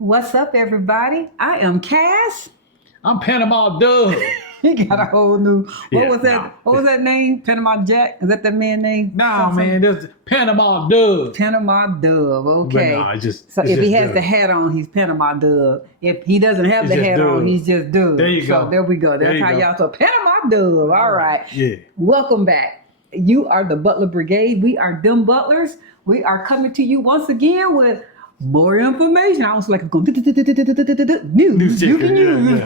What's up, everybody? I am Cass. I'm Panama Doug. He got a whole new. What Yeah, was that? no. What was that name? Panama Jack? Is that man's name? Nah, Something? man, this Panama Doug. Panama Dove. Okay. But nah, it's just So it's if he just has Doug. the hat on, he's Panama Dove. If he doesn't have It's the just hat on, Doug. he's just Dove. There you So go. there we go. There That's you how go. y'all. So Panama Dove. All right. Yeah. Welcome back. You are the Butler Brigade. We are DemButlers. We are coming to you once again with more information. I was like, news you can use.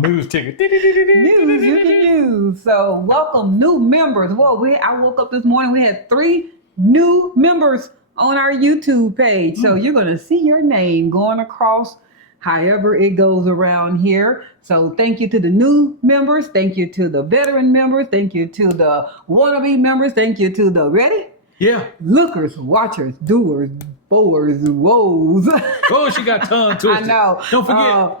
News ticket. News you can use. So welcome new members. Well, I woke up this morning. We had 3 new members on our YouTube page. So you're going to see your name going across however it goes around here. So thank you to the new members. Thank you to the veteran members. Thank you to the wannabe members. Thank you to the ready? Yeah. Lookers, watchers, doers, boers, woes. Oh, she got tongue twisted. I know. Don't forget.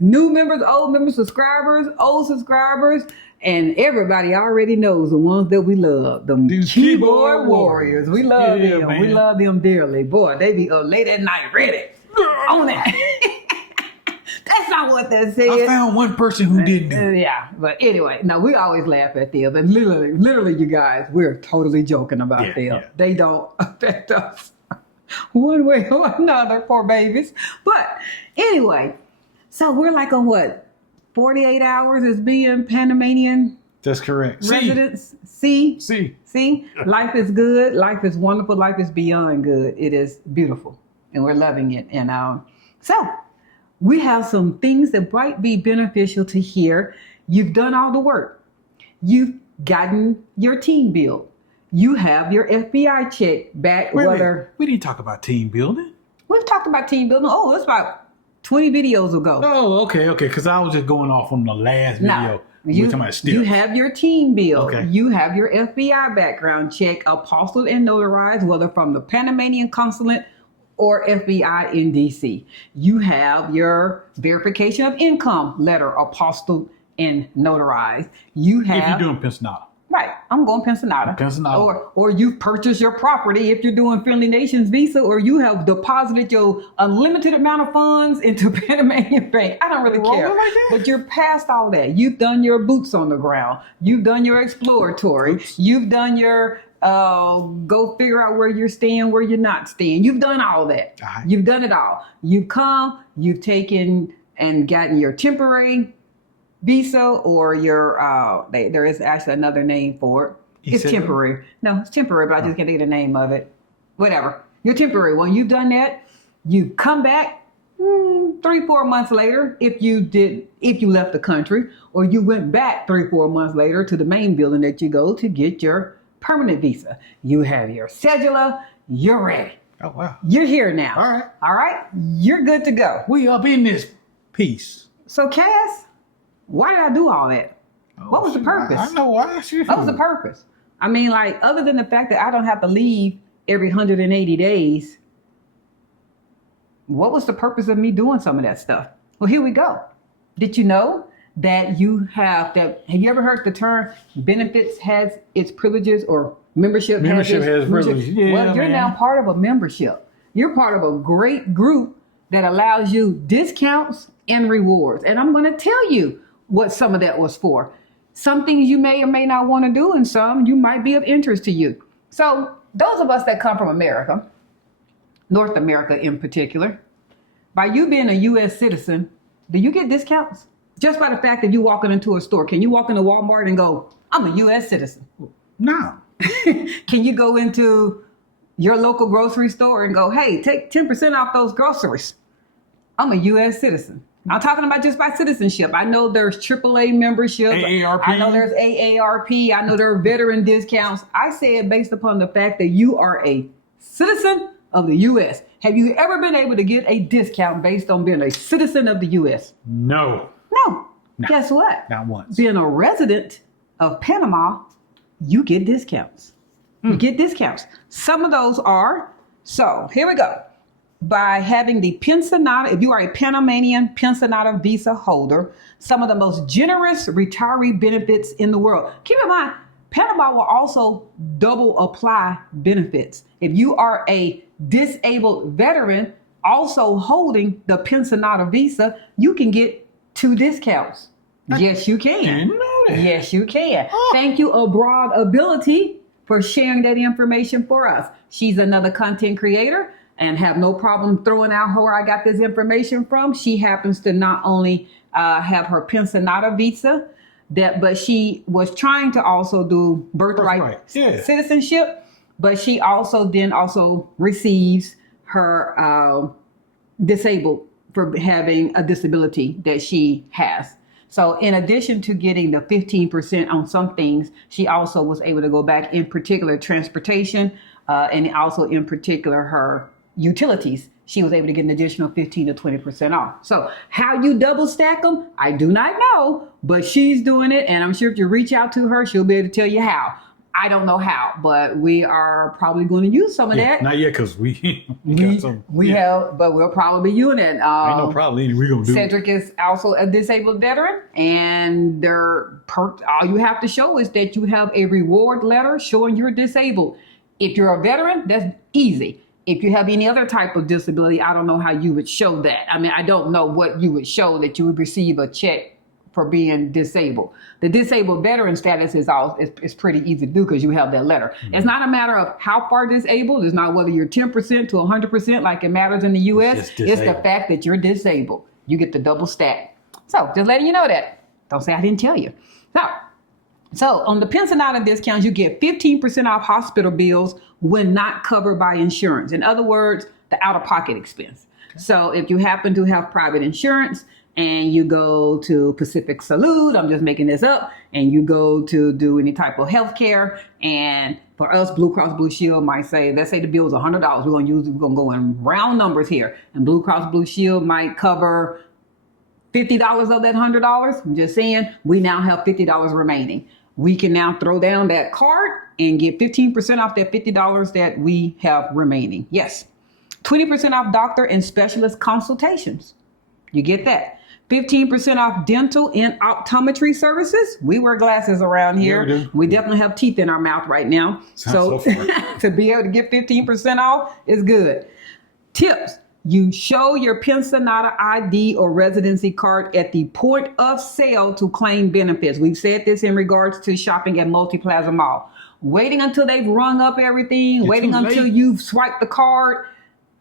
New members, old members, subscribers, old subscribers, and everybody already knows the ones that we love. Them These keyboard keyboard warriors. warriors. We love Yeah, them. man. We love them dearly. Boy, they be up late at night ready. On that. That's not what that says. I found one person who didn't do it. Yeah, but anyway, no, we always laugh at them. And literally, you guys, we're totally joking about Yeah, them. yeah. They don't affect us one way or another, poor babies. But anyway, so we're like on what? 48 hours as being Panamanian That's correct. residents? See? See. Life is good. Life is wonderful. Life is beyond good. It is beautiful. And we're loving it. And so we have some things that might be beneficial to hear. You've done all the work. You've gotten your team built. You have your FBI check back. Wait a whether minute. We didn't talk about team building. We've talked about team building. Oh, it's about 20 videos ago. Oh, okay. Because I was just going off on the last video. We were talking about steps. You have your team built. Okay. You have your FBI background check, apostilled and notarized, whether from the Panamanian consulate or FBI in DC. You have your verification of income letter, apostilled and notarized. You have, if you're doing Pensionado. right, I'm going Pensionado. Pensionado. Or you purchase your property if you're doing Friendly Nations visa, or you have deposited your unlimited amount of funds into Panamanian Bank. I don't really care. Roll it like that? But you're past all that. You've done your boots on the ground. You've done your exploratory. Boots. You've done your go figure out where you're staying, where you're not staying. You've done all that. All right. You've done it all. You've come, you've taken and gotten your temporary visa, or your there is actually another name for it. You It's said temporary. No, it's temporary, but I just can't think of the name of it. Whatever. Your temporary one. You've done that. You come back 3-4 months later if you left the country, or you went back 3-4 months later to the main building that you go to get your permanent visa. You have your Cédula. You're ready. Oh, wow. You're here now. All right. All right. You're good to go. We up in this piece. So, Cass, why did I do all that? What was the purpose? I know why. What was the purpose? I mean, like, other than the fact that I don't have to leave every 180 days, what was the purpose of me doing some of that stuff? Well, here we go. Did you know that have you ever heard the term benefits has its privileges, or membership has its privileges? Yeah, well, you're man. now part of a membership. You're part of a great group that allows you discounts and rewards. And I'm going to tell you what some of that was for. Some things you may or may not want to do, and some you might be of interest to you. So those of us that come from America, North America in particular, by you being a U.S. citizen, do you get discounts? Just by the fact that you walking into a store. Can you walk into Walmart and go, I'm a U.S. citizen? No. Can you go into your local grocery store and go, hey, take 10% off those groceries? I'm a U.S. citizen. I'm talking about just by citizenship. I know there's AAA membership. AARP. I know there's AARP. I know there are veteran discounts. I say it based upon the fact that you are a citizen of the U.S. Have you ever been able to get a discount based on being a citizen of the U.S.? No. No. Guess what? Not once. Being a resident of Panama, you get discounts. You get discounts. Some of those are, so here we go. By having the Pensionado, if you are a Panamanian Pensionado visa holder, some of the most generous retiree benefits in the world. Keep in mind, Panama will also double apply benefits. If you are a disabled veteran, also holding the Pensionado visa, you can get 2 discounts. Yes, you can. Didn't know that. Yes, you can. Thank you, Abroad Ability, for sharing that information for us. She's another content creator and have no problem throwing out where I got this information from. She happens to not only have her Pensionado visa, but she was trying to also do birthright citizenship, but she also receives her disabled for having a disability that she has. So in addition to getting the 15% on some things, she also was able to go back, in particular transportation, and also in particular her utilities. She was able to get an additional 15 to 20% off. So how you double stack them, I do not know, but she's doing it. And I'm sure if you reach out to her, she'll be able to tell you how. I don't know how, but we are probably going to use some of that. Not yet, because we got some. Have, but we'll probably be using it. Ain't no problem. We're going to do Cedric is also a disabled veteran, and their perk, all you have to show is that you have a reward letter showing you're disabled. If you're a veteran, that's easy. If you have any other type of disability, I don't know how you would show that. I mean, I don't know what you would show that you would receive a check for being disabled. The disabled veteran status is pretty easy to do because you have that letter. Mm-hmm. It's not a matter of how far disabled. It's not whether you're 10% to 100% like it matters in the U.S. It's the fact that you're disabled. You get the double stack. So just letting you know that. Don't say I didn't tell you. So on the Pensionado discounts, you get 15% off hospital bills when not covered by insurance. In other words, the out-of-pocket expense. Okay. So if you happen to have private insurance and you go to Pacific Salute, I'm just making this up, and you go to do any type of health care, and for us, Blue Cross Blue Shield might say, let's say the bill is $100. We're going to go in round numbers here. And Blue Cross Blue Shield might cover $50 of that $100. I'm just saying, we now have $50 remaining. We can now throw down that card and get 15% off that $50 that we have remaining. Yes. 20% off doctor and specialist consultations. You get that. 15% off dental and optometry services. We wear glasses around here. Yeah, we definitely have teeth in our mouth right now. So to be able to get 15% off is good. Tips. You show your Pensionado ID or residency card at the point of sale to claim benefits. We've said this in regards to shopping at Multiplaza Mall. Waiting until they've rung up everything, waiting until you've swiped the card,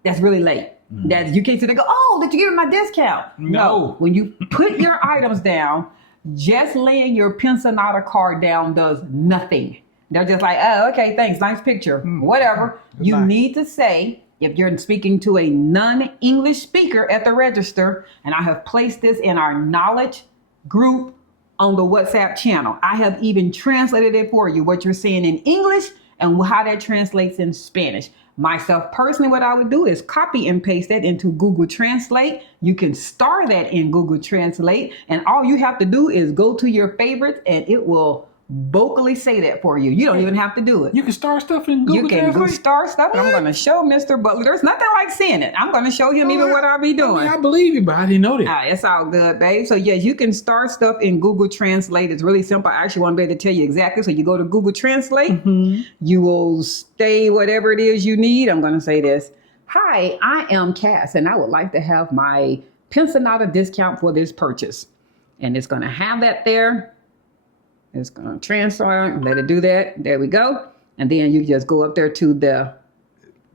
that's really late. Mm-hmm. That you can't say, they go, oh, did you give me my discount? No. When you put your items down, just laying your Pensionado card down does nothing. They're just like, oh, okay, thanks, nice picture, whatever. You need to say, if you're speaking to a non-English speaker at the register, and I have placed this in our knowledge group on the WhatsApp channel. I have even translated it for you, what you're saying in English and how that translates in Spanish. Myself personally, what I would do is copy and paste that into Google Translate. You can star that in Google Translate, and all you have to do is go to your favorites and it will vocally say that for you. You don't even have to do it. You can star stuff in Google Translate? You can star stuff. I'm going to show Mr. Butler. There's nothing like seeing it. I'm going to show him even what I'll be doing. I believe you, but I didn't know that. It's all good, babe. So yes, you can star stuff in Google Translate. It's really simple. I actually want to be able to tell you exactly. So you go to Google Translate. Mm-hmm. You will stay whatever it is you need. I'm going to say this. Hi, I am Cass, and I would like to have my Pensionado discount for this purchase. And it's going to have that there. It's going to transfer, let it do that. There we go. And then you just go up there to the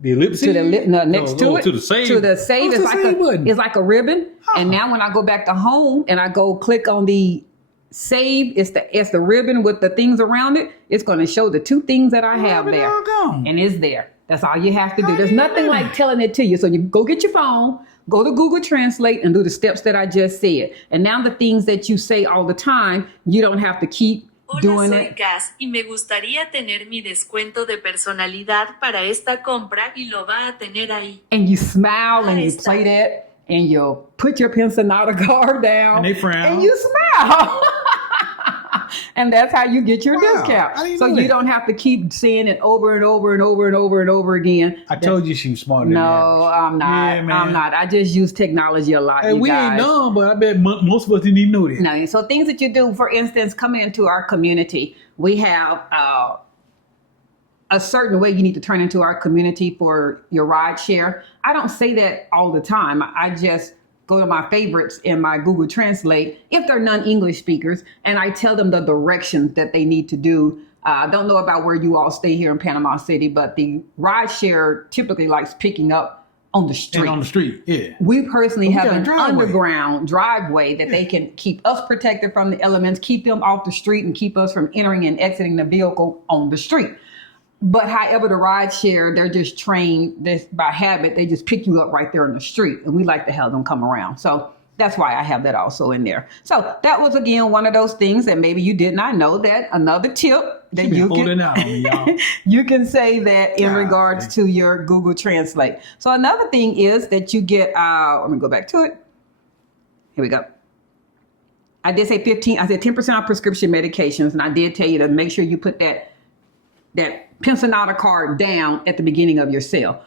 ellipsis? To the next to it. To the save. To the save. It's like a ribbon. Oh. And now when I go back to home and I go click on the save, it's the ribbon with the things around it. It's going to show the 2 things that I have there. And it's there. That's all you have to do. There's nothing like telling it to you. So you go get your phone, go to Google Translate and do the steps that I just said. And now the things that you say all the time, you don't have to keep doing it. Hola, soy Cass y me gustaría tener mi descuento de personalidad para esta compra y lo va a tener ahí. And you smile and you play that and you put your Pensionado card down. And they frown. And you smile. And that's how you get your discount. So you don't have to keep saying it over and over and over and over and over again. I told you she was smarter than No, I'm not. Yeah, I'm not. I just use technology a lot. Hey, we ain't dumb, but I bet most of us didn't even know that. No, so things that you do, for instance, coming into our community, we have a certain way you need to turn into our community for your ride share. I don't say that all the time. I just go to my favorites in my Google Translate if they're non-English speakers, and I tell them the directions that they need to do. I don't know about where you all stay here in Panama City, but the rideshare typically likes picking up on the street. And on the street, yeah. We personally have an driveway. underground driveway that they can keep us protected from the elements, keep them off the street, and keep us from entering and exiting the vehicle on the street. But however, the ride share, they're just trained this by habit. They just pick you up right there in the street, and we like to have them come around. So that's why I have that also in there. So that was, again, one of those things that maybe you did not know. That another tip that you can, out on me, y'all. you can say that in God, regards man. to your Google Translate. So another thing is that you get, let me go back to it. Here we go. I did say 10% off prescription medications, and I did tell you to make sure you put that Pensionado card down at the beginning of your sale.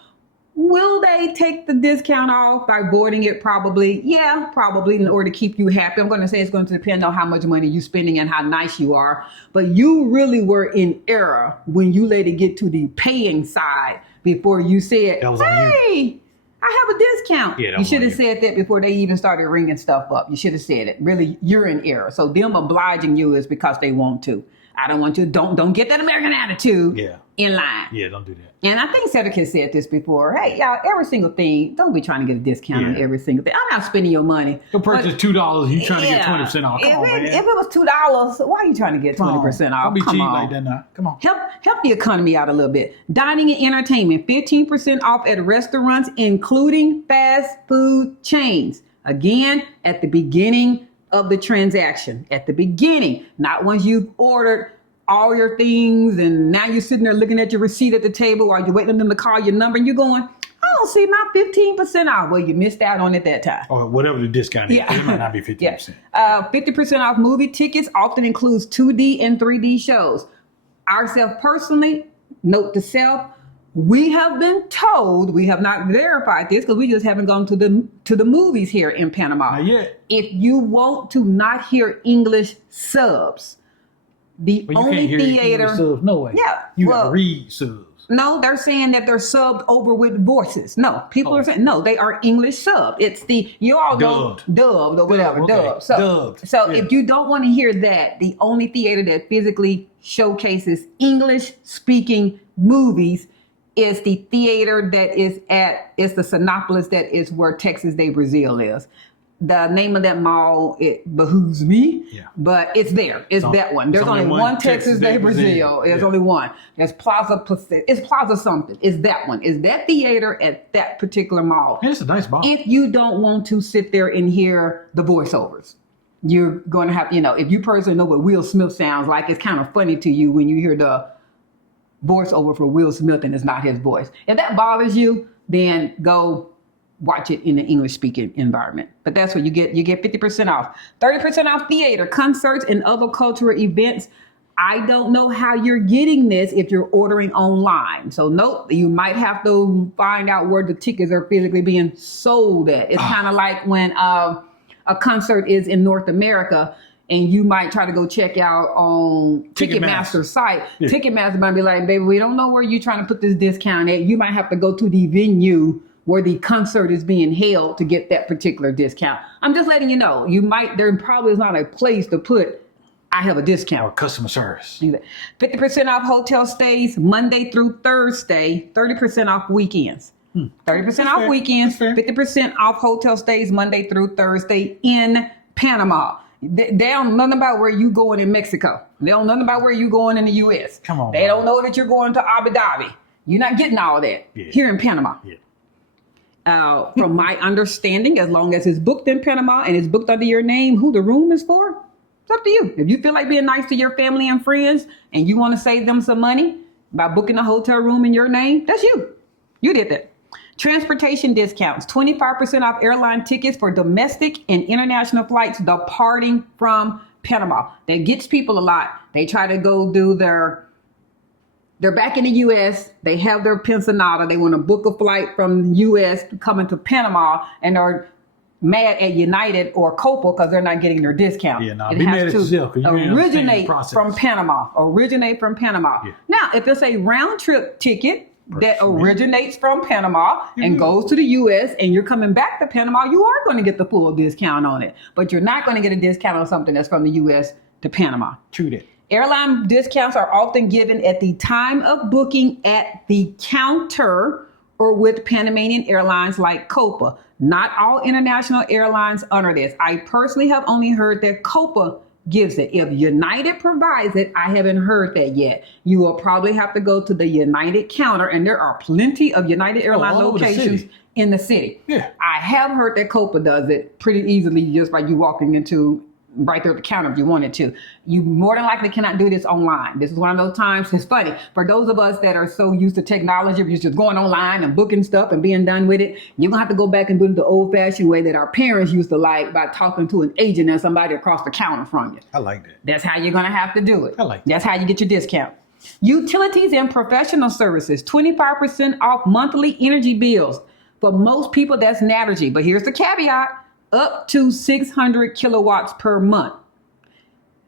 Will they take the discount off by voiding it? Probably. Yeah, probably, in order to keep you happy. I'm going to say it's going to depend on how much money you're spending and how nice you are. But you really were in error when you let it get to the paying side before you said, That was on you. hey, I have a discount. Yeah, that You was should on have you. said that before they even started ringing stuff up. You should have said it. Really, you're in error. So them obliging you is because they want to. I don't want you. Don't get that American attitude in line. Yeah, don't do that. And I think Cedric has said this before. Hey, y'all, every single thing, don't be trying to get a discount on every single thing. I'm not spending your money. You'll purchase $2, you trying to get 20% off. Come on, man. If it was $2, why are you trying to get 20% off? Don't be Come cheap on. like that now. Come on. Help the economy out a little bit. Dining and entertainment, 15% off at restaurants, including fast food chains. Again, at the beginning of the transaction. At the beginning, not once you've ordered all your things and now you're sitting there looking at your receipt at the table while you're waiting on them to call your number and you're going, I don't see my 15% off. Well, you missed out on it that time. Or whatever the discount is. Yeah. It might not be 50%. Yeah. 50% off movie tickets often includes 2D and 3D shows. Ourselves personally, note to self, we have been told, we have not verified this because we just haven't gone to the movies here in Panama. Not yet. If you want to not hear English subs, the But you only can't hear theater. English subs, no way. Yeah, You well, got to read subs. No, they're saying that they're subbed over with voices. No, people are saying, no, they are English sub. It's you all know dubbed or whatever, Okay. dubbed. So Yeah. if you don't want to hear that, the only theater that physically showcases English speaking movies is the theater that is it's the Sinopolis that is where Texas de Brazil is. The name of that mall, it behooves me, but it's there. It's that one. There's only one Texas de Brazil. There's only one. There's Plaza Pacific. It's Plaza something. It's that one. It's that theater at that particular mall. And it's a nice bar. If you don't want to sit there and hear the voiceovers, you're going to have, if you personally know what Will Smith sounds like, it's kind of funny to you when you hear the voiceover for Will Smith and it's not his voice. If that bothers you, then go watch it in the English speaking environment. But that's what you get. You get 50% off. 30% off theater, concerts, and other cultural events. I don't know how you're getting this if you're ordering online. So nope, you might have to find out where the tickets are physically being sold at. It's kind of like when a concert is in North America and you might try to go check out on Ticketmaster's site. Yeah. Ticketmaster might be like, baby, we don't know where you're trying to put this discount at. You might have to go to the venue where the concert is being held to get that particular discount. I'm just letting you know. There probably is not a place to put, I have a discount. Or customer service. 50% off hotel stays Monday through Thursday, 30% off weekends. 30% off weekends, 50% off hotel stays Monday through Thursday in Panama. They don't know nothing about where you going in Mexico. They don't know nothing about where you going in the U.S. Come on. They don't know that you're going to Abu Dhabi. You're not getting all that here in Panama. Yeah. From my understanding, as long as it's booked in Panama and it's booked under your name, who the room is for, it's up to you. If you feel like being nice to your family and friends and you want to save them some money by booking a hotel room in your name, that's you. You did that. Transportation discounts, 25% off airline tickets for domestic and international flights departing from Panama. That gets people a lot. They try to go do they're back in the U.S. They have their Pensionado. They want to book a flight from the U.S. coming to Panama and are mad at United or Copa because they're not getting their discount. Yeah, no, it be has mad at to yourself 'cause you ain't understand the originate process. from Panama. Originate from Panama. Yeah. Now, if it's a round trip ticket, that originates from Panama and goes to the U.S. and you're coming back to Panama, you are going to get the full discount on it. But you're not going to get a discount on something that's from the U.S. to Panama. True that. Airline discounts are often given at the time of booking at the counter or with Panamanian airlines like Copa. Not all international airlines honor this. I personally have only heard that Copa gives it. If United provides it, I haven't heard that yet. You will probably have to go to the United counter, and there are plenty of United Airline locations in the city. Yeah. I have heard that Copa does it pretty easily just by you walking into right there at the counter if you wanted to. You more than likely cannot do this online. This is one of those times. It's funny. For those of us that are so used to technology, you're just going online and booking stuff and being done with it, you're going to have to go back and do it the old-fashioned way that our parents used to like by talking to an agent and somebody across the counter from you. I like that. That's how you're going to have to do it. I like that. That's how you get your discount. Utilities and professional services, 25% off monthly energy bills. For most people, that's Naturgy. But here's the caveat. Up to 600 kilowatts per month.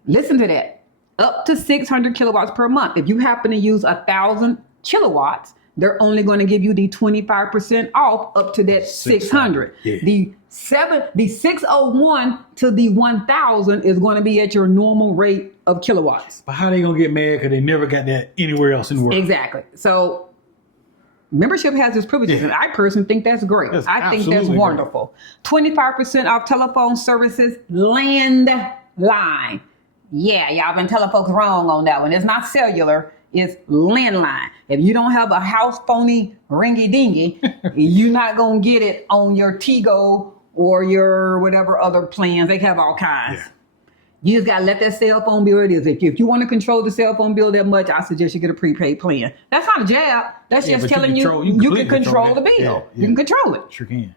Listen to that. Up to 600 kilowatts per month. If you happen to use 1,000 kilowatts, they're only going to give you the 25% off up to that 600. Yeah. The 601 to the 1,000 is going to be at your normal rate of kilowatts. But how they going to get mad because they never got that anywhere else in the world? Exactly. So membership has its privileges, and I personally think that's great. I think that's wonderful. 25% off telephone services, landline. Yeah, y'all been telling folks wrong on that one. It's not cellular, it's landline. If you don't have a house phony ringy-dingy, you're not going to get it on your Tigo or your whatever other plans. They have all kinds. Yeah. You just got to let that cell phone bill it is. If you want to control the cell phone bill that much, I suggest you get a prepaid plan. That's not a jab. That's just telling you can control the bill. Yeah. You can control it. Sure can.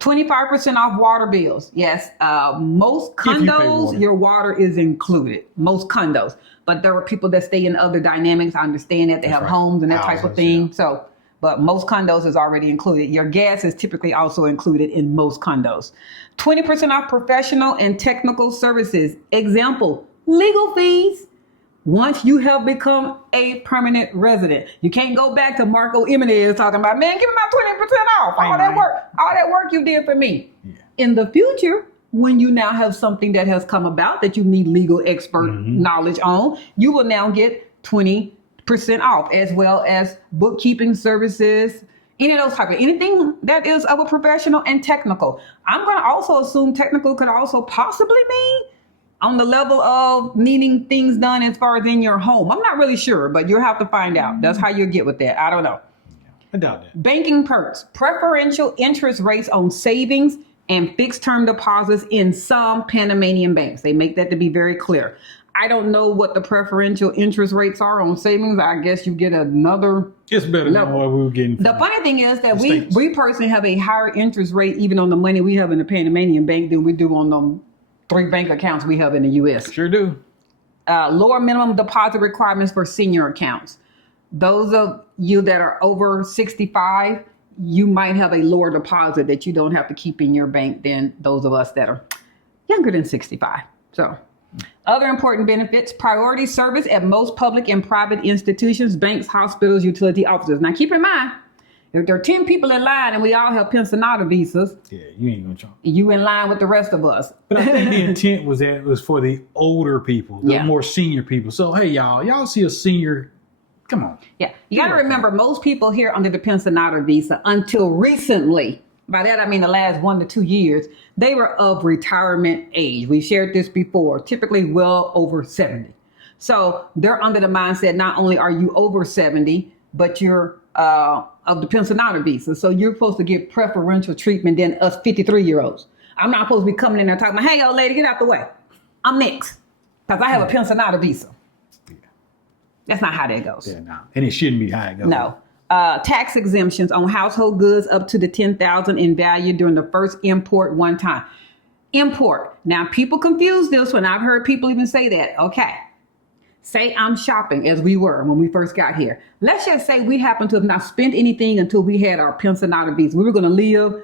25% off water bills. Yes, most condos, your water is included. Most condos. But there are people that stay in other dynamics. I understand that. They have homes and that type of thing. Yeah. But most condos is already included. Your gas is typically also included in most condos. 20% off professional and technical services. Example, legal fees. Once you have become a permanent resident, you can't go back to Marco Jimenez talking about, man, give me my 20% off. All that work you did for me. Yeah. In the future, when you now have something that has come about that you need legal expert knowledge on, you will now get 20% off, as well as bookkeeping services, any of those type of anything that is of a professional and technical. I'm going to also assume technical could also possibly mean on the level of needing things done as far as in your home. I'm not really sure, but you'll have to find out. That's how you'll get with that. I don't know. I doubt that. Banking perks, preferential interest rates on savings and fixed term deposits in some Panamanian banks. They make that to be very clear. I don't know what the preferential interest rates are on savings. I guess you get another. It's better than what we were getting. The funny thing is that we personally have a higher interest rate even on the money we have in the Panamanian bank than we do on the 3 bank accounts we have in the U.S. Sure do. Lower minimum deposit requirements for senior accounts. Those of you that are over 65, you might have a lower deposit that you don't have to keep in your bank than those of us that are younger than 65. So, other important benefits, priority service at most public and private institutions, banks, hospitals, utility offices. Now, keep in mind, if there are 10 people in line and we all have Pensionado visas, yeah, you ain't gonna jump. You in line with the rest of us. But I think the intent was for the older people, the more senior people. So, hey, y'all see a senior, come on. Yeah, you got to remember, most people here under the Pensionado visa until recently, by that I mean the last 1 to 2 years, they were of retirement age. We shared this before, typically well over 70. So they're under the mindset, not only are you over 70, but you're of the Pensionado visa. So you're supposed to get preferential treatment than us 53-year-olds. I'm not supposed to be coming in there talking about, hey, old lady, get out the way. I'm next. Because I have a Pensionado visa. Yeah. That's not how that goes. Yeah, no. And it shouldn't be how it goes. No. Tax exemptions on household goods up to the $10,000 in value during the first import one time. Import. Now, people confuse this when I've heard people even say that. Okay. Say I'm shopping, as we were when we first got here. Let's just say we happened to have not spent anything until we had our Pensionado visa. We were going to live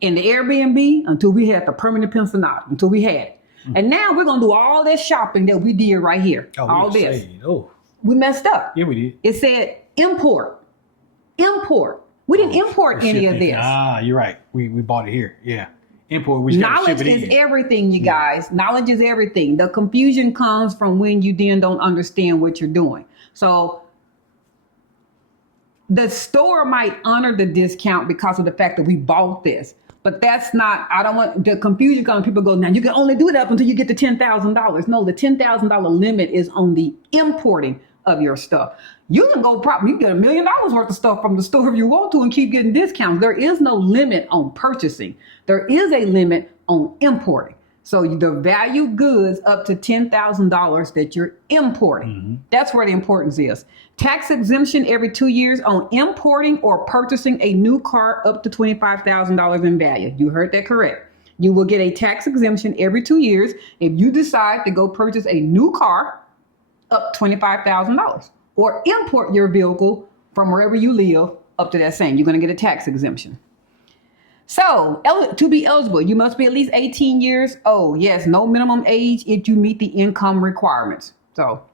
in the Airbnb until we had the permanent Pensionado, until we had it. And now we're going to do all this shopping that we did right here. All this. We messed up. Yeah, we did. It said import. import. We didn't import any of this. You're right. We bought it here. Yeah. Import. We just gotta ship Knowledge it is in. everything, you guys. Knowledge is everything. The confusion comes from when you then don't understand what you're doing. So the store might honor the discount because of the fact that we bought this. But that's not, I don't want the confusion comes. People go, now you can only do it up until you get to $10,000. No, the $10,000 limit is on the importing of your stuff. You can go you get $1 million worth of stuff from the store if you want to and keep getting discounts. There is no limit on purchasing. There is a limit on importing. So the value goods up to $10,000 that you're importing. Mm-hmm. That's where the importance is. Tax exemption every 2 years on importing or purchasing a new car up to $25,000 in value. You heard that correct. You will get a tax exemption every 2 years if you decide to go purchase a new car up $25,000 or import your vehicle from wherever you live up to that same. You're going to get a tax exemption. So to be eligible, you must be at least 18 years old. Yes, no minimum age if you meet the income requirements. So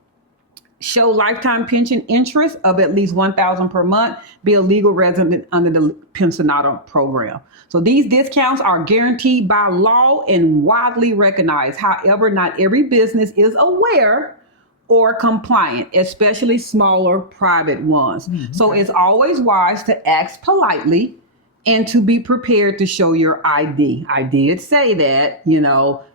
show lifetime pension interest of at least $1,000 per month. Be a legal resident under the Pensionado program. So these discounts are guaranteed by law and widely recognized. However, not every business is aware or compliant, especially smaller private ones. Mm-hmm. So it's always wise to ask politely and to be prepared to show your ID. I did say that,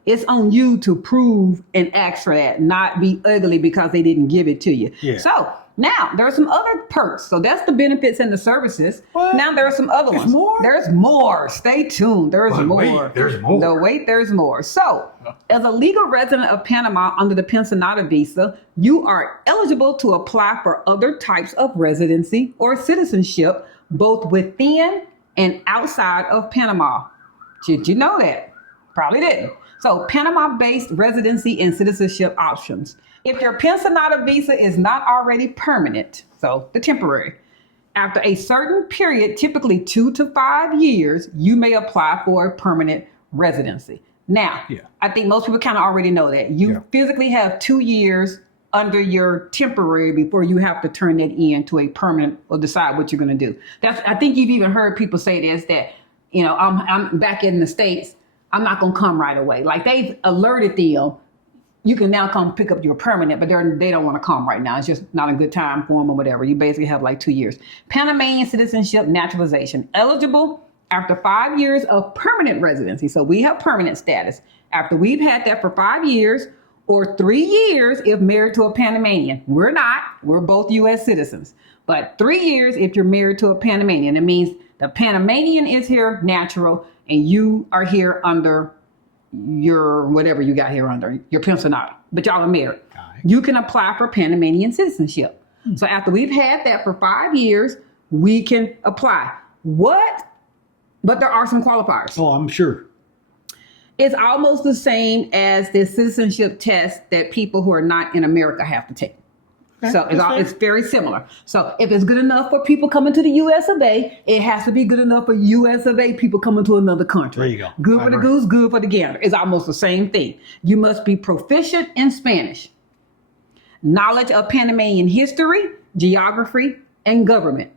it's on you to prove and ask for that, not be ugly because they didn't give it to you. Yeah. So now there are some other perks. So that's the benefits and the services. What? Now there are some other ones. More? There's more. Stay tuned. There's more. Wait, there's more. There's more. So as a legal resident of Panama under the Pensionado visa, you are eligible to apply for other types of residency or citizenship, both within and outside of Panama. Did you know that? Probably didn't. So Panama-based residency and citizenship options. If your Pensionado visa is not already permanent, so the temporary, after a certain period, typically 2 to 5 years, you may apply for a permanent residency. Now, I think most people kind of already know that. You physically have 2 years under your temporary before you have to turn that in to a permanent or decide what you're going to do. I think you've even heard people say this, that, I'm back in the States. I'm not going to come right away. Like they've alerted them. You can now come pick up your permanent, but they don't want to come right now. It's just not a good time for them or whatever. You basically have like 2 years. Panamanian citizenship naturalization. Eligible after 5 years of permanent residency. So we have permanent status. After we've had that for 5 years, or 3 years if married to a Panamanian. We're not. We're both U.S. citizens. But 3 years if you're married to a Panamanian. It means the Panamanian is here natural and you are here under your whatever you got here under, your Pensionado. But y'all are married. Right. You can apply for Panamanian citizenship. So after we've had that for 5 years, we can apply. But there are some qualifiers. Oh, I'm sure. It's almost the same as the citizenship test that people who are not in America have to take. Okay. So it's very similar. So if it's good enough for people coming to the U.S. of A., it has to be good enough for U.S. of A. people coming to another country. There you go. Good for the goose, good for the gander. It's almost the same thing. You must be proficient in Spanish. Knowledge of Panamanian history, geography, and government.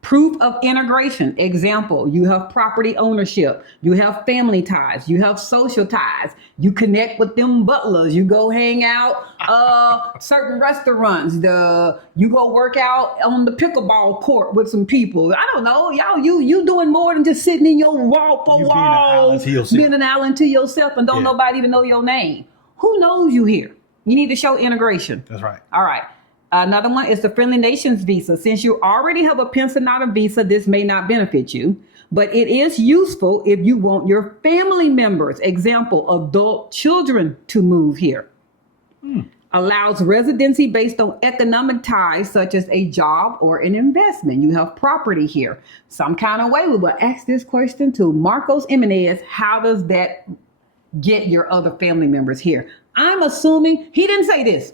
Proof of integration. Example, you have property ownership. You have family ties. You have social ties. You connect with them butlers. You go hang out certain restaurants. You go work out on the pickleball court with some people. I don't know. Y'all, you doing more than just sitting in your wall, being an island to yourself and don't nobody even know your name. Who knows you here? You need to show integration. That's right. All right. Another one is the Friendly Nations visa. Since you already have a Pensionado visa, this may not benefit you, but it is useful if you want your family members, example, adult children, to move here. Allows residency based on economic ties, such as a job or an investment. You have property here. Some kind of way we will ask this question to Marcos Jimenez. How does that get your other family members here? I'm assuming, he didn't say this.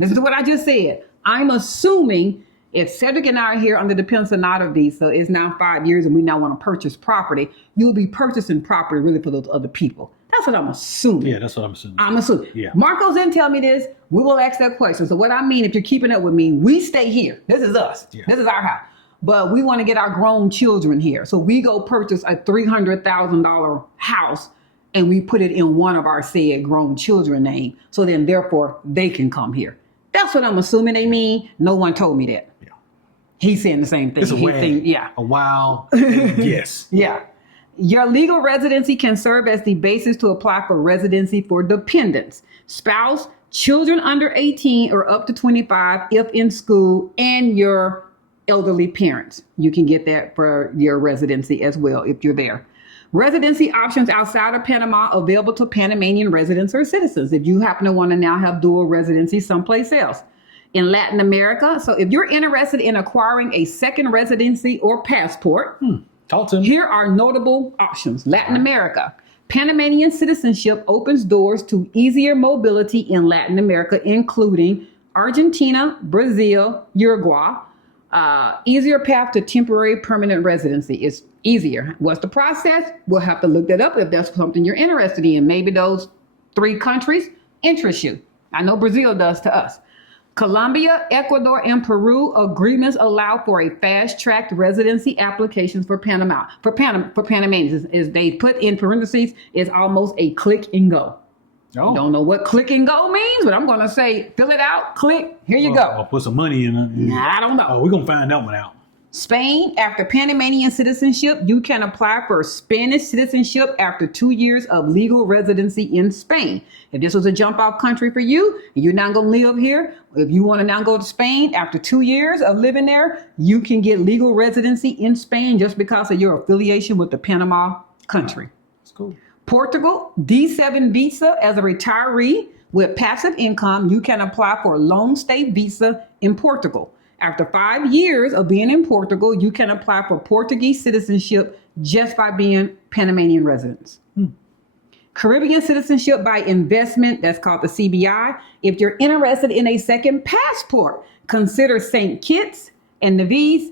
This is what I just said. I'm assuming if Cedric and I are here under the Pensionado visa, it's now 5 years and we now want to purchase property, you'll be purchasing property really for those other people. That's what I'm assuming. Yeah, that's what I'm assuming. Yeah. Marcos didn't tell me this. We will ask that question. So what I mean, if you're keeping up with me, we stay here. This is us. Yeah. This is our house. but we want to get our grown children here. So we go purchase a $300,000 house and we put it in one of our said grown children name. So then therefore they can come here. That's what I'm assuming they mean. No one told me that. Yeah. He's saying the same thing. It's a wild guess. Yeah. Your legal residency can serve as the basis to apply for residency for dependents, spouse, children under 18 or up to 25 if in school, and your elderly parents. You can get that for your residency as well if you're there. Residency options outside of Panama available to Panamanian residents or citizens if you happen to want to now have dual residency someplace else. In Latin America, so if you're interested in acquiring a second residency or passport, talk to me. Here are notable options. Latin America. Panamanian citizenship opens doors to easier mobility in Latin America, including Argentina, Brazil, Uruguay. Easier path to temporary permanent residency. It's easier. What's the process? We'll have to look that up if that's something you're interested in. Maybe those 3 countries interest you. I know Brazil does to us. Colombia, Ecuador, and Peru agreements allow for a fast-tracked residency applications for Panama. For Panamanians, is they put in parentheses, it's almost a click and go. Oh. Don't know what click and go means, but I'm going to say, fill it out, click, here you go. I'll put some money in it. I don't know. Oh, we're going to find that one out. Spain, after Panamanian citizenship, you can apply for Spanish citizenship after 2 years of legal residency in Spain. If this was a jump off country for you, and you're not going to live here, if you want to now go to Spain after 2 years of living there, you can get legal residency in Spain just because of your affiliation with the Panama country. That's cool. Portugal, D7 visa as a retiree with passive income, you can apply for a long stay visa in Portugal. After 5 years of being in Portugal, you can apply for Portuguese citizenship just by being Panamanian residents. Caribbean citizenship by investment, that's called the CBI. If you're interested in a second passport, consider St. Kitts and Nevis,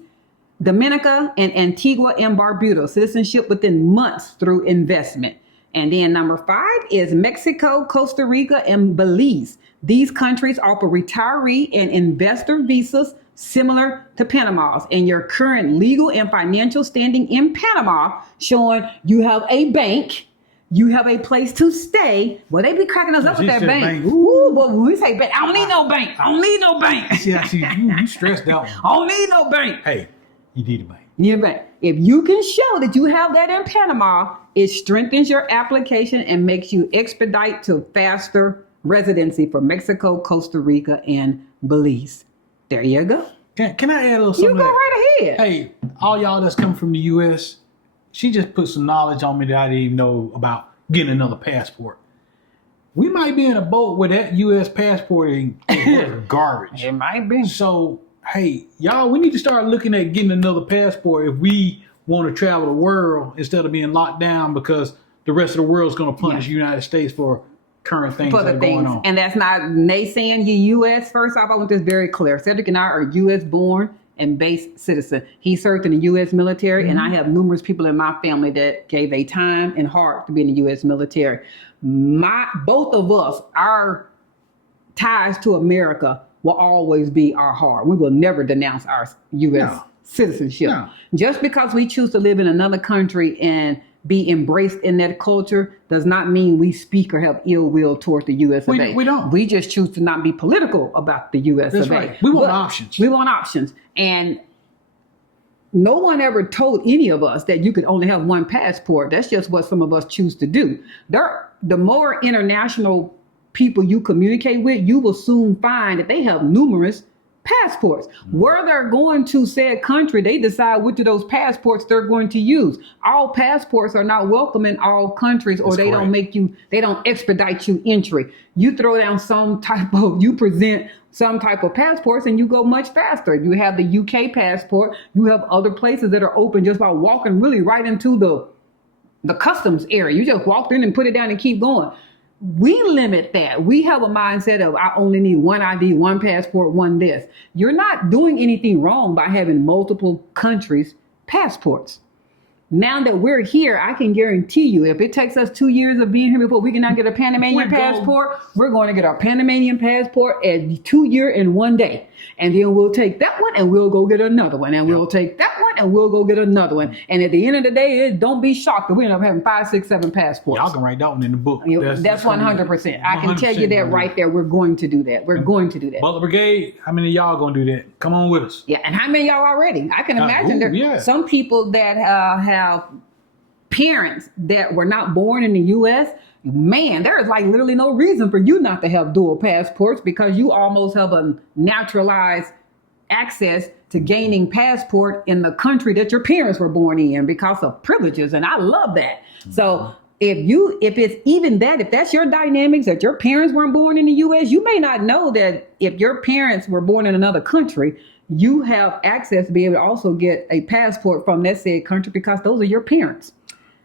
Dominica, and Antigua and Barbuda. Citizenship within months through investment. And then number 5 is Mexico, Costa Rica, and Belize. These countries offer retiree and investor visas similar to Panama's, and your current legal and financial standing in Panama showing you have a bank, you have a place to stay. Well, they be cracking us up with that bank. Ooh, but when we say bank, I don't need no bank. I don't need no bank. See, you stressed out. I don't need no bank. Hey, you need a bank. You need a bank. If you can show that you have that in Panama, it strengthens your application and makes you expedite to faster residency for Mexico, Costa Rica, and Belize. There you go. Can I add a little something? You go right ahead. Hey, all y'all that's coming from the U.S., she just put some knowledge on me that I didn't even know about getting another passport. We might be in a boat where that U.S. passport is garbage. It might be. So, hey, y'all, we need to start looking at getting another passport if we want to travel the world instead of being locked down because the rest of the world is going to punish the United States for current things that are going on. And that's not naysaying you U.S. First off, I want this very clear. Cedric and I are U.S. born and based citizen. He served in the U.S. military, and I have numerous people in my family that gave a time and heart to be in the U.S. military. Both of us, our ties to America will always be our heart. We will never denounce our U.S. citizenship. No. Just because we choose to live in another country and be embraced in that culture does not mean we speak or have ill will toward the U.S. of A. We don't. We just choose to not be political about the U.S. That's of right. A. We want options. We want options. And no one ever told any of us that you could only have one passport. That's just what some of us choose to do. The more international people you communicate with, you will soon find that they have numerous passports. Where they're going to said country, they decide which of those passports they're going to use. All passports are not welcome in all countries, or they don't expedite you entry. You throw down you present some type of passports and you go much faster. You have the UK passport, you have other places that are open just by walking really right into the customs area. You just walk in and put it down and keep going. We limit that. We have a mindset of I only need one ID, one passport, one this. You're not doing anything wrong by having multiple countries' passports. Now that we're here, I can guarantee you, if it takes us 2 years of being here before we can now get a Panamanian passport, we're going to get our Panamanian passport at 2 years and 1 day. And then we'll take that one and we'll go get another one. And we'll take that one and we'll go get another one. And at the end of the day, don't be shocked that we end up having 5, 6, 7 passports. Y'all can write that one in the book. That's 100%. I can tell you that right there. We're going to do that. We're going to do that. Butler Brigade, how many of y'all going to do that? Come on with us. Yeah, and how many of y'all already? I can imagine there some people that have parents that were not born in the U.S. Man, there is like literally no reason for you not to have dual passports because you almost have a naturalized access to gaining passport in the country that your parents were born in because of privileges, and I love that. So if it's even that, if that's your dynamics, that your parents weren't born in the U.S., you may not know that if your parents were born in another country, you have access to be able to also get a passport from that said country because those are your parents.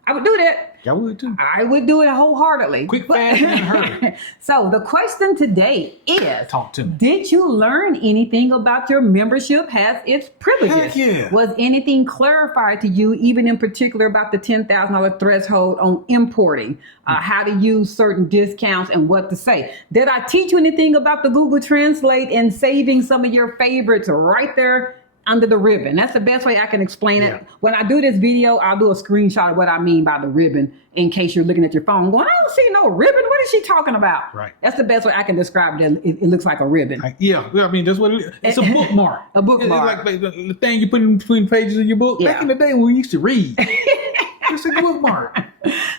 I would do that. I would too. I would do it wholeheartedly. Quick, fast, and hurry. So the question today is, talk to me. Did you learn anything about your membership has its privileges? Heck yeah. Was anything clarified to you, even in particular about the $10,000 threshold on importing, how to use certain discounts and what to say? Did I teach you anything about the Google Translate and saving some of your favorites right there under the ribbon? That's the best way I can explain it. When I do this video, I'll do a screenshot of what I mean by the ribbon in case you're looking at your phone going, I don't see no ribbon. What is she talking about? Right. That's the best way I can describe it. It looks like a ribbon. Yeah, I mean, that's what it is. It's a bookmark. A bookmark. It's like the thing you put in between pages of your book. Back in the day when we used to read. It's a bookmark.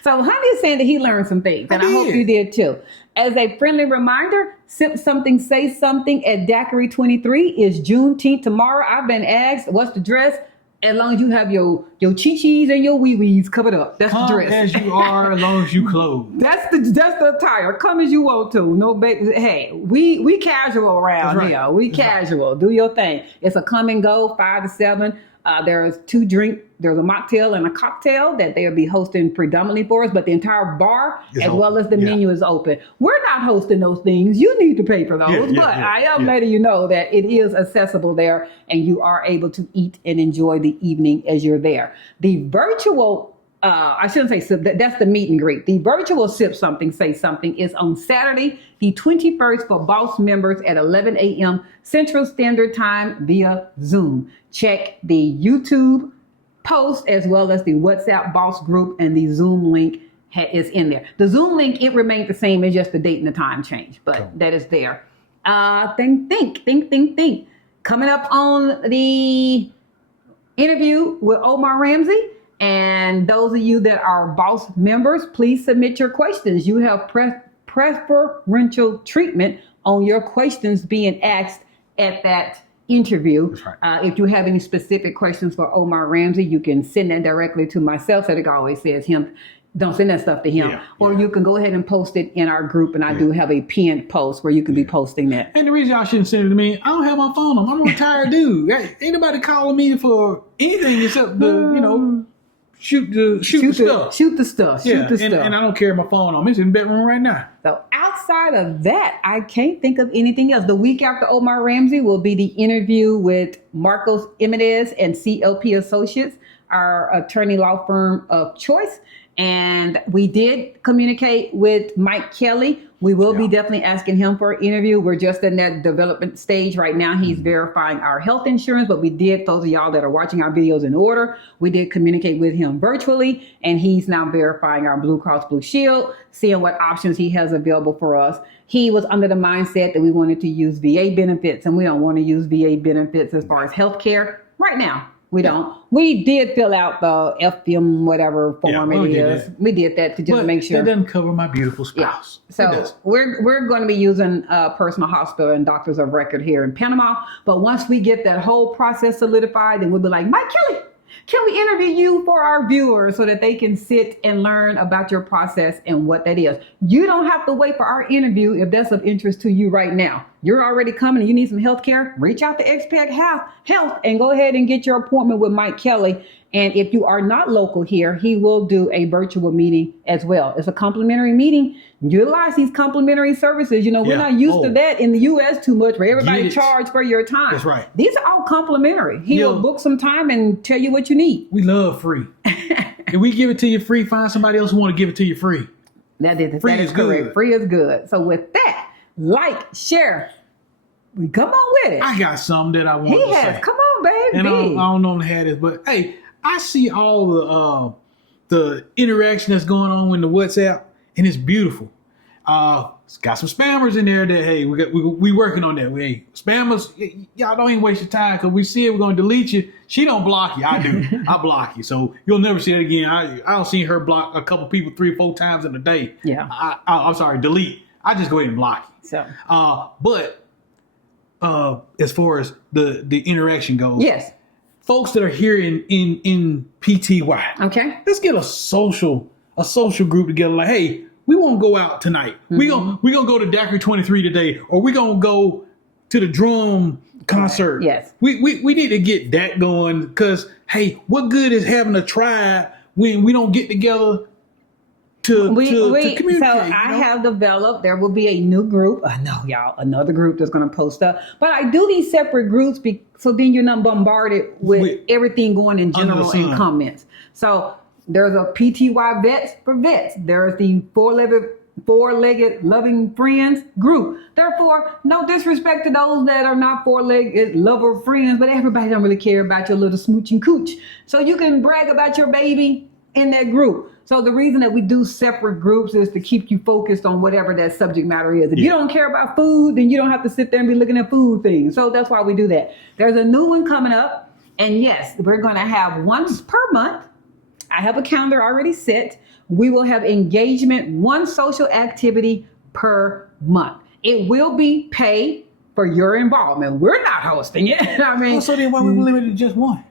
So Honey is saying that he learned some things, and I hope you did too. As a friendly reminder, Sip Something, Say Something at Daiquiri 23 is Juneteenth tomorrow. I've been asked, what's the dress? As long as you have your chi-chis and your wee-wees covered up. That's the dress. As you are, as long as you clothe. That's the attire. Come as you want to. No baby. Hey, we casual around here. We casual. Do your thing. It's a come and go, 5 to 7. There's 2 drinks. There's a mocktail and a cocktail that they'll be hosting predominantly for us, but the entire bar as well as the menu is open. We're not hosting those things. You need to pay for those, but I am letting you know that it is accessible there and you are able to eat and enjoy the evening as you're there. The virtual I shouldn't say sip, that's the meet and greet. The virtual Sip Something, Say Something is on Saturday, the 21st for Boss members at 11 a.m. Central Standard Time via Zoom. Check the YouTube post as well as the WhatsApp Boss group, and the Zoom link is in there. The Zoom link, it remains the same, it's just the date and the time change, but that is there. Think. Coming up on the interview with Omar Ramsey. And those of you that are Boss members, please submit your questions. You have preferential treatment on your questions being asked at that interview. That's right. If you have any specific questions for Omar Ramsey, you can send that directly to myself. Cedric always says him. Don't send that stuff to him. Or you can go ahead and post it in our group, and I do have a pinned post where you can be posting that. And the reason y'all shouldn't send it to me, I don't have my phone on. I'm a retired dude. Ain't nobody calling me for anything except the, shoot the stuff. And I don't carry my phone on me. It's in the bedroom right now. So outside of that, I can't think of anything else. The week after Omar Ramsey will be the interview with Marcos Jimenez and CLP Associates, our attorney law firm of choice. And we did communicate with Mike Kelly. We will be definitely asking him for an interview. We're just in that development stage right now. He's verifying our health insurance, but we did, those of y'all that are watching our videos in order, we did communicate with him virtually, and he's now verifying our Blue Cross Blue Shield, seeing what options he has available for us. He was under the mindset that we wanted to use VA benefits, and we don't want to use VA benefits as far as health care right now. We don't. We did fill out the FM whatever form it is. We did that to just make sure. That doesn't cover my beautiful spouse. So we're going to be using Personal Hospital and Doctors of Record here in Panama. But once we get that whole process solidified, then we'll be like, Mike Kelly, can we interview you for our viewers so that they can sit and learn about your process and what that is? You don't have to wait for our interview if that's of interest to you right now. You're already coming and you need some health care, reach out to Expat Health and go ahead and get your appointment with Mike Kelly And if you are not local here, he will do a virtual meeting as well. It's a complimentary meeting. Utilize these complimentary services. You know, we're not used to that in the U.S. too much, where everybody charge for your time. That's right. These are all complimentary. He will book some time and tell you what you need. We love free. If we give it to you free, find somebody else who want to give it to you free. That is Free correct. Free is good. So with that, like, share. We come on with it. I got something that I want to say. Come on, baby. And I don't normally have this, but hey, I see all the interaction that's going on in the WhatsApp, and it's beautiful. It's got some spammers in there that, hey, we working on that. Hey, spammers, y'all don't even waste your time, because we see it, we're going to delete you. She don't block you. I do. I block you. So you'll never see it again. I don't see her block a couple people 3 or 4 times in a day. Yeah. I'm sorry, delete. I just go ahead and block you. So. But as far as the interaction goes. Yes. Folks that are here in PTY. Okay. Let's get a social group together. Like, hey, we want to go out tonight. Mm-hmm. We gonna go to Daiquiri 23 today, or we gonna go to the drum concert. Yes. We need to get that going, because hey, what good is having a tribe when we don't get together to communicate? So I have developed, there will be a new group. I know, y'all, another group that's going to post up. But I do these separate groups so then you're not bombarded with everything going in general and comments. So there's a PTY Vets for Vets. There's the four-legged loving friends group. Therefore, no disrespect to those that are not four-legged lover friends, but everybody don't really care about your little smooch and cooch. So you can brag about your baby in that group. So the reason that we do separate groups is to keep you focused on whatever that subject matter is. If you don't care about food, then you don't have to sit there and be looking at food things. So that's why we do that. There's a new one coming up. And yes, we're going to have once per month. I have a calendar already set. We will have engagement, one social activity per month. It will be paid for your involvement. We're not hosting it. I mean, so then why we limited to just one?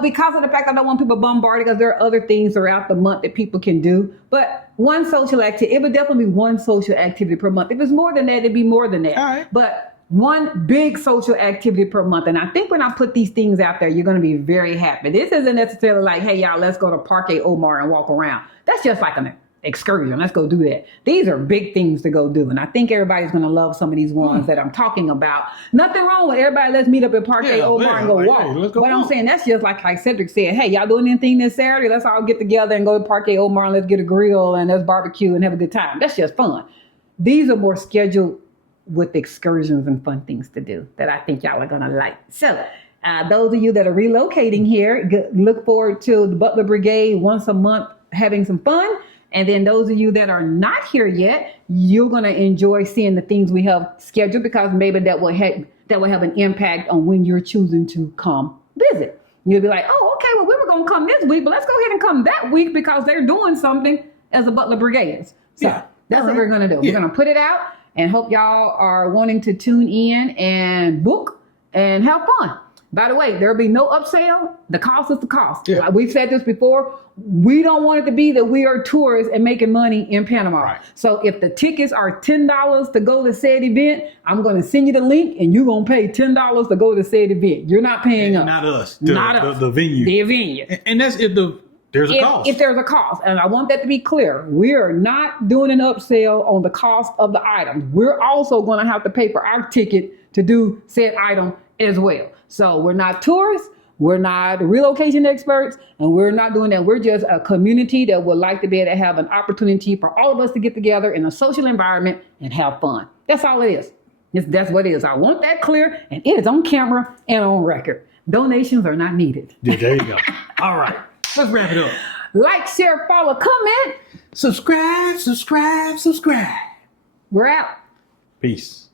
Because of the fact I don't want people bombarded, because there are other things throughout the month that people can do. But one social activity, it would definitely be one social activity per month. If it's more than that, it'd be more than that. All right. But one big social activity per month. And I think when I put these things out there, you're going to be very happy. This isn't necessarily like, hey, y'all, let's go to Parque Omar and walk around. That's just like an excursion. Let's go do that. These are big things to go do. And I think everybody's going to love some of these ones that I'm talking about. Nothing wrong with everybody. Let's meet up at Parque Omar and go walk. Hey, but I'm saying that's just like Cedric said, hey, y'all doing anything this Saturday? Let's all get together and go to Parque Omar and let's get a grill and let's barbecue and have a good time. That's just fun. These are more scheduled with excursions and fun things to do that I think y'all are going to like. So those of you that are relocating here, look forward to the Butler Brigade once a month having some fun. And then those of you that are not here yet, you're going to enjoy seeing the things we have scheduled, because maybe that will have an impact on when you're choosing to come visit. You'll be like, oh, okay, well, we were going to come this week, but let's go ahead and come that week because they're doing something as the Butler Brigades. So that's what we're going to do. We're going to put it out and hope y'all are wanting to tune in and book and have fun. By the way, there'll be no upsell. The cost is the cost. Yeah. Like we've said this before. We don't want it to be that we are tourists and making money in Panama. Right. So if the tickets are $10 to go to said event, I'm going to send you the link and you're going to pay $10 to go to said event. You're not paying us. Not us. Not us. The venue. The venue. And that's if there's a cost. If there's a cost. And I want that to be clear. We are not doing an upsell on the cost of the items. We're also going to have to pay for our ticket to do said item as well. So we're not tourists. We're not relocation experts, and we're not doing that. We're just a community that would like to be able to have an opportunity for all of us to get together in a social environment and have fun. That's all it is. That's what it is. I want that clear, and it is on camera and on record. Donations are not needed. Yeah, there you go. All right. Let's wrap it up. Like, share, follow, comment. Subscribe. We're out. Peace.